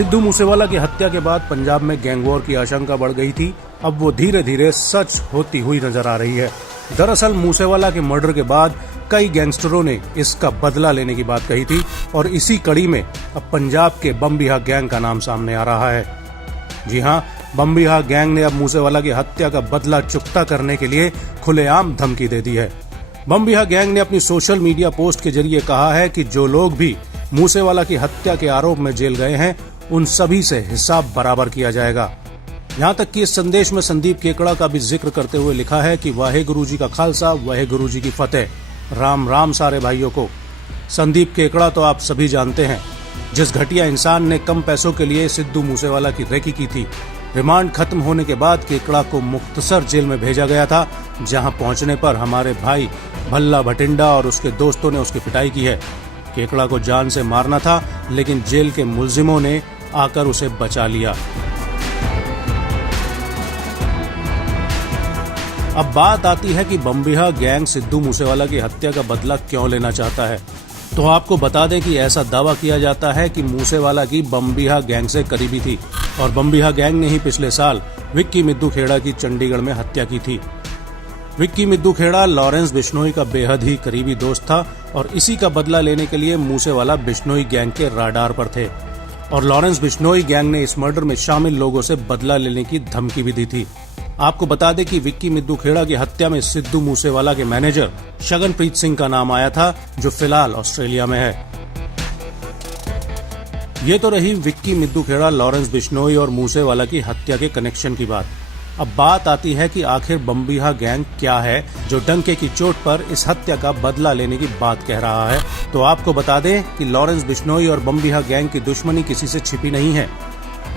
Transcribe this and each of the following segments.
सिद्धू मूसेवाला की हत्या के बाद पंजाब में गैंग वॉर की आशंका बढ़ गई थी। अब वो धीरे धीरे सच होती हुई नजर आ रही है। दरअसल मूसेवाला के मर्डर के बाद कई गैंगस्टरों ने इसका बदला लेने की बात कही थी और इसी कड़ी में अब पंजाब के बम्बिहा गैंग का नाम सामने आ रहा है। जी हाँ, बम्बिहा गैंग ने अब मूसेवाला की हत्या का बदला चुकता करने के लिए खुलेआम धमकी दे दी है। बम्बिहा गैंग ने अपनी सोशल मीडिया पोस्ट के जरिए कहा है कि जो लोग भी मूसेवाला की हत्या के आरोप में जेल गए हैं, उन सभी से हिसाब बराबर किया जाएगा। यहाँ तक कि इस संदेश में संदीप केकड़ा का भी जिक्र करते हुए लिखा है कि वाहे गुरु जी का खालसा, वाहे गुरु जी की फतेह, राम राम सारे भाइयों को। संदीप केकड़ा तो आप सभी जानते हैं, जिस घटिया इंसान ने कम पैसों के लिए सिद्धू मूसेवाला की रेकी की थी। रिमांड खत्म होने के बाद केकड़ा को मुख्तसर जेल में भेजा गया था, जहां पहुंचने पर हमारे भाई भल्ला भटिंडा और उसके दोस्तों ने उसकी पिटाई की है। केकड़ा को जान से मारना था, लेकिन जेल के मुल्जिमों ने आकर उसे बचा लिया। अब बात आती है कि बम्बिहा गैंग सिद्धू मूसेवाला की हत्या का बदला क्यों लेना चाहता है। तो आपको बता दें कि ऐसा दावा किया जाता है कि मूसेवाला की बम्बिहा गैंग से करीबी थी और बम्बिहा गैंग ने ही पिछले साल विक्की मिद्दू खेड़ा की चंडीगढ़ में हत्या की थी। विक्की मिद्दू खेड़ा लॉरेंस बिश्नोई का बेहद ही करीबी दोस्त था और इसी का बदला लेने के लिए मूसेवाला बिश्नोई गैंग के राडार पर थे और लॉरेंस बिश्नोई गैंग ने इस मर्डर में शामिल लोगों से बदला लेने की धमकी भी दी थी। आपको बता दें कि विक्की मिद्दू खेड़ा की हत्या में सिद्धू मूसेवाला के मैनेजर शगनप्रीत सिंह का नाम आया था, जो फिलहाल ऑस्ट्रेलिया में है। ये तो रही विक्की मिद्दू खेड़ा, लॉरेंस बिश्नोई और मूसेवाला की हत्या के कनेक्शन की बात। अब बात आती है कि आखिर बम्बिहा गैंग क्या है जो डंके की चोट पर इस हत्या का बदला लेने की बात कह रहा है। तो आपको बता दें कि लॉरेंस बिश्नोई और बम्बिहा गैंग की दुश्मनी किसी से छिपी नहीं है।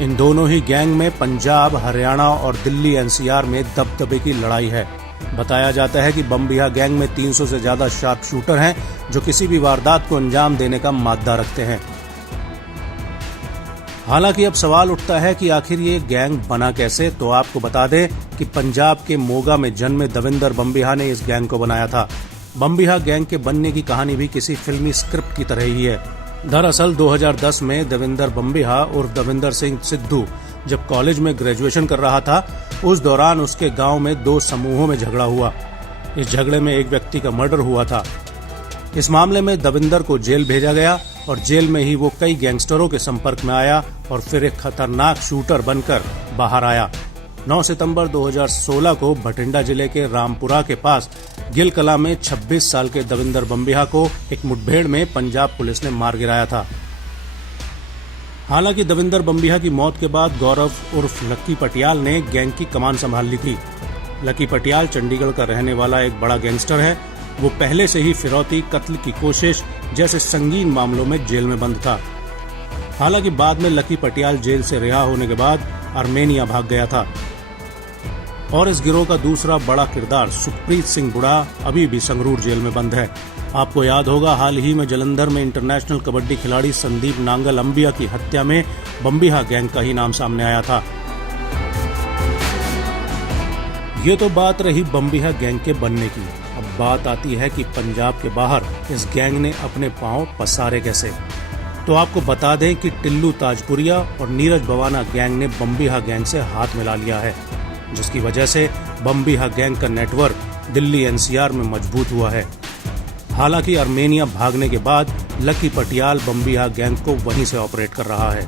इन दोनों ही गैंग में पंजाब, हरियाणा और दिल्ली एनसीआर में दबदबे की लड़ाई है। बताया जाता है कि बम्बिहा गैंग में 300 से ज्यादा शार्प शूटर हैं, जो किसी भी वारदात को अंजाम देने का मादा रखते हैं। हालांकि अब सवाल उठता है कि आखिर ये गैंग बना कैसे। तो आपको बता दें कि पंजाब के मोगा में जन्मे दविंदर बम्बिहा ने इस गैंग को बनाया था। बम्बिहा गैंग के बनने की कहानी भी किसी फिल्मी स्क्रिप्ट की तरह ही है। दरअसल 2010 में दविंदर बम्बिहा उर्फ दविंदर सिंह सिद्धू जब कॉलेज में ग्रेजुएशन कर रहा था, उस दौरान उसके गांव में 2 समूहों में झगड़ा हुआ। इस झगड़े में एक व्यक्ति का मर्डर हुआ था। इस मामले में दविंदर को जेल भेजा गया और जेल में ही वो कई गैंगस्टरों के संपर्क में आया और फिर एक खतरनाक शूटर बनकर बाहर आया। 9 सितंबर 2016 को भटिंडा जिले के रामपुरा के पास गिल कला में 26 साल के दविंदर बम्बिहा को एक मुठभेड़ में पंजाब पुलिस ने मार गिराया था। हालांकि दविंदर बम्बिहा की मौत के बाद गौरव उर्फ लक्की पटियाल ने गैंग की कमान संभाल ली थी। लक्की पटियाल चंडीगढ़ का रहने वाला एक बड़ा गैंगस्टर है। वो पहले से ही फिरौती, कत्ल की कोशिश जैसे संगीन मामलों में जेल में बंद था। हालांकि बाद में लक्की पटियाल जेल से रिहा होने के बाद आर्मेनिया भाग गया था और इस गिरोह का दूसरा बड़ा किरदार सुखप्रीत सिंह बुढ़ा अभी भी संगरूर जेल में बंद है। आपको याद होगा, हाल ही में जलंधर में इंटरनेशनल कबड्डी खिलाड़ी संदीप नांगल अंबिया की हत्या में बम्बिहा गैंग का ही नाम सामने आया था। ये तो बात रही बम्बिहा गैंग के बनने की। अब बात आती है कि पंजाब के बाहर इस गैंग ने अपने पांव पसारे कैसे। तो आपको बता दें कि टिल्लू ताजपुरिया और नीरज बवाना गैंग ने बम्बिहा गैंग से हाथ मिला लिया है, जिसकी वजह से बम्बिहा गैंग का नेटवर्क दिल्ली एनसीआर में मजबूत हुआ है। हालांकि आर्मेनिया भागने के बाद लक्की पटियाल बम्बिहा गैंग को वहीं से ऑपरेट कर रहा है।